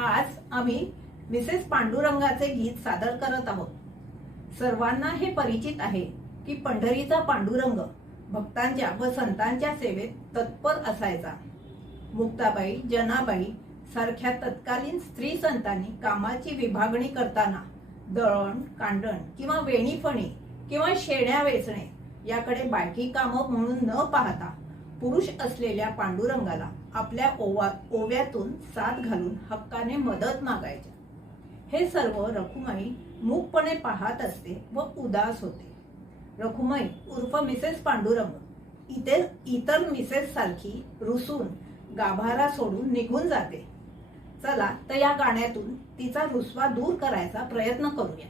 आज आम्ही मिसेस पांडुरंगाचे गीत सादर करत आहोत। सर्वांना हे परिचित आहे की पंढरीचा पांडुरंग भक्तांच्या व संतांच्या सेवेत तत्पर असायचा। मुक्ताबाई, जनाबाई सारख्या तत्कालीन स्त्री संतांनी कामाची विभागणी करताना दळण, कांडण किंवा वेणीफणी किंवा शेण्या वेचणे याकडे बायकी कामं म्हणून न पाहता पुरुष असलेल्या पांडुरंगाला आपल्या ओव्यातून साथ घालून हक्काने मदत मागायच्या। हे सर्व रखुमाई मूकपणे पाहत असते व उदास होते। रखुमाई उर्फ मिसेस पांडुरंग इतर मिसेस सारखी रुसून गाभारा सोडून निघून जाते। चला तर या गाण्यातून तिचा रुसवा दूर करायचा प्रयत्न करूया।